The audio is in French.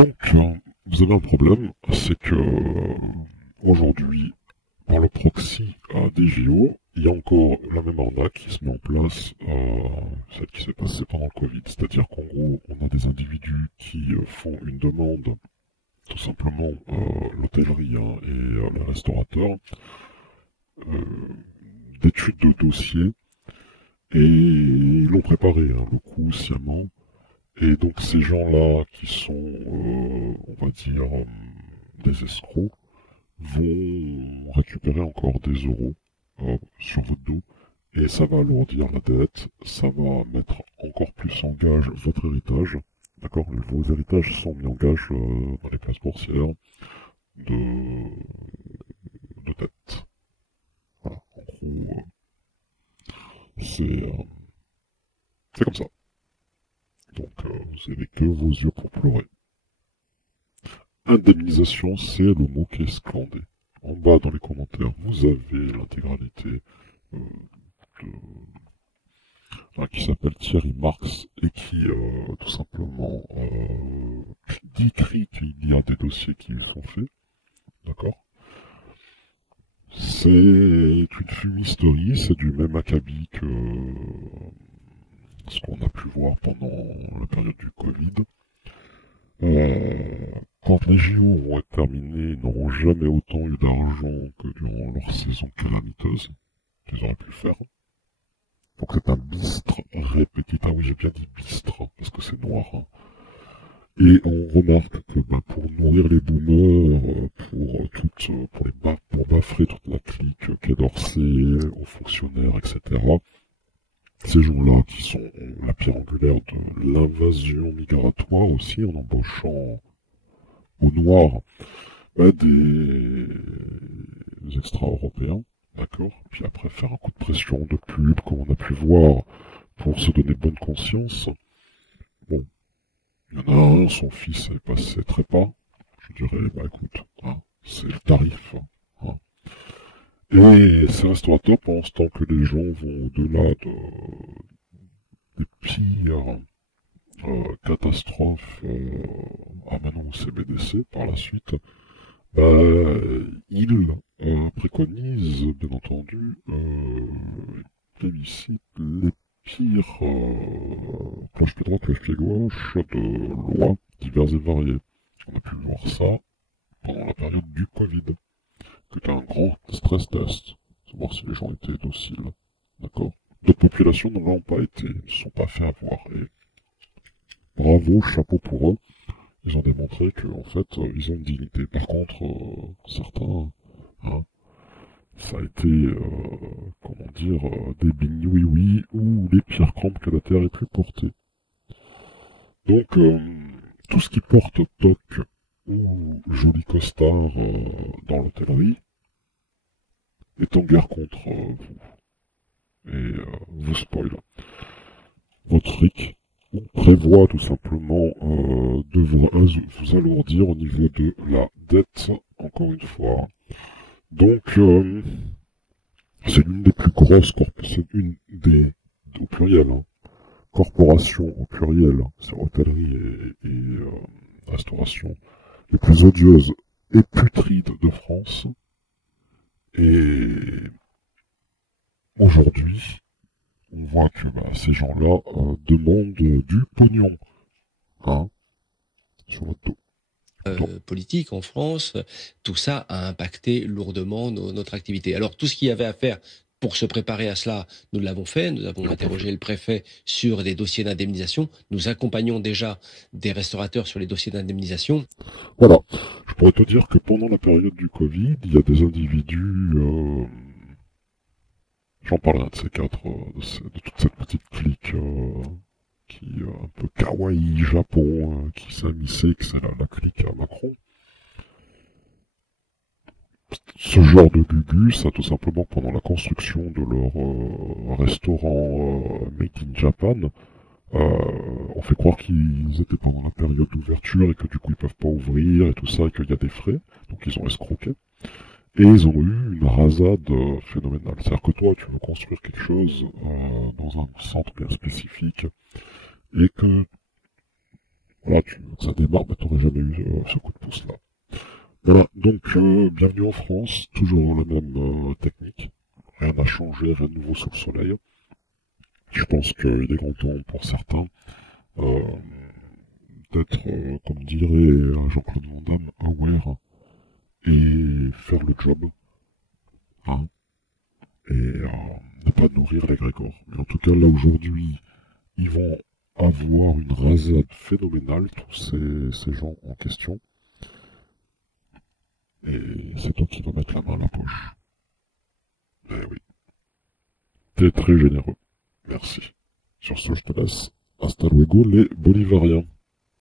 Donc, vous avez un problème, c'est que aujourd'hui, par le proxy des JO, il y a encore la même arnaque qui se met en place, celle qui s'est passée pendant le Covid. C'est-à-dire qu'en gros, on a des individus qui font une demande, tout simplement l'hôtellerie et les restaurateurs, d'études de dossier, et ils l'ont préparé, le coup sciemment. Et donc ces gens-là qui sont, on va dire, des escrocs, vont récupérer encore des euros sur votre dos, et ça va alourdir la dette, ça va mettre encore plus en gage votre héritage, d'accord? Vos héritages sont mis en gage dans les places boursières de dette. Voilà, en gros, c'est comme ça. Donc vous avez que vos yeux pour pleurer. Indemnisation, c'est le mot qui est scandé. En bas dans les commentaires, vous avez l'intégralité qui s'appelle Thierry Marx et qui tout simplement décrit qu'il y a des dossiers qui lui sont faits. D'accord? C'est une fumisterie, c'est du même acabit que ce qu'on a pu voir pendant la période du Covid. Quand les JO vont être terminés, ils n'auront jamais autant eu d'argent que durant leur saison calamiteuse qu'ils auraient pu faire. Donc c'est un bistre répétitif. Ah oui, j'ai bien dit bistre, parce que c'est noir. Et on remarque que pour nourrir les boomers, pour baffrer toute la clique Quai d'Orsay, aux fonctionnaires, etc., ces gens-là qui sont la pierre angulaire de l'invasion migratoire aussi, en embauchant au noir des extra-européens, d'accord? Puis après faire un coup de pression de pub, comme on a pu voir, pour se donner bonne conscience. Bon, il y en a un, son fils est passé très pas, je dirais, écoute, c'est le tarif, Et ces restaurateurs, pendant ce temps que les gens vont au-delà des pires catastrophes à Manon ou CBDC par la suite, ils préconisent, bien entendu, plébiscitent les pires cloche-pied droit, cloche-pied gauche de lois diverses et variées. On a pu voir ça pendant la période du Covid, qui était un grand stress test, savoir si les gens étaient dociles, d'accord? D'autres populations n'en ont pas été, ne se sont pas fait avoir, et bravo, chapeau pour eux, ils ont démontré que, en fait, ils ont une dignité. Par contre, certains, ça a été, comment dire, des bignes oui ou les pires crampes que la Terre ait pu porter. Donc, tout ce qui porte toc ou joli costard dans l'hôtellerie est en guerre contre vous. Et vous spoil. Votre fric prévoit tout simplement de vous alourdir au niveau de la dette, encore une fois. Donc, c'est l'une des plus grosses corporations, c'est une des, au pluriel, corporations au pluriel, c'est hôtellerie et restauration, les plus odieuses et putrides de France. Et aujourd'hui, on voit que ces gens-là demandent du pognon, sur votre dos. Politique en France, tout ça a impacté lourdement notre activité. Alors tout ce qu'il y avait à faire pour se préparer à cela, nous l'avons fait. Nous avons interrogé le préfet sur des dossiers d'indemnisation. Nous accompagnons déjà des restaurateurs sur les dossiers d'indemnisation. Voilà. Je pourrais te dire que pendant la période du Covid, il y a des individus, j'en parlerai de ces quatre, de toute cette petite clique qui un peu kawaii Japon, qui s'amissait, que c'est la clique à Macron. Ce genre de gugus, tout simplement pendant la construction de leur restaurant Made in Japan, on fait croire qu'ils étaient pendant la période d'ouverture et que du coup ils peuvent pas ouvrir et tout ça et qu'il y a des frais, donc ils ont escroqué. Et ils ont eu une rasade phénoménale. C'est-à-dire que toi, tu veux construire quelque chose dans un centre bien spécifique, et que voilà, ça démarre, bah, t'aurais jamais eu ce coup de pouce là. Voilà, donc bienvenue en France, toujours la même technique. Rien n'a changé, rien de nouveau sous le soleil. Je pense qu'il est grand temps pour certains d'être, comme dirait Jean-Claude Van Damme, aware et faire le job. Hein, et ne pas nourrir les Grégor. Mais en tout cas, là aujourd'hui, ils vont avoir une rasade phénoménale, tous ces gens en question. Et c'est toi qui vas mettre la main à la poche. Eh oui. T'es très généreux. Merci. Sur ce, je te laisse. Hasta luego, les Bolivariens.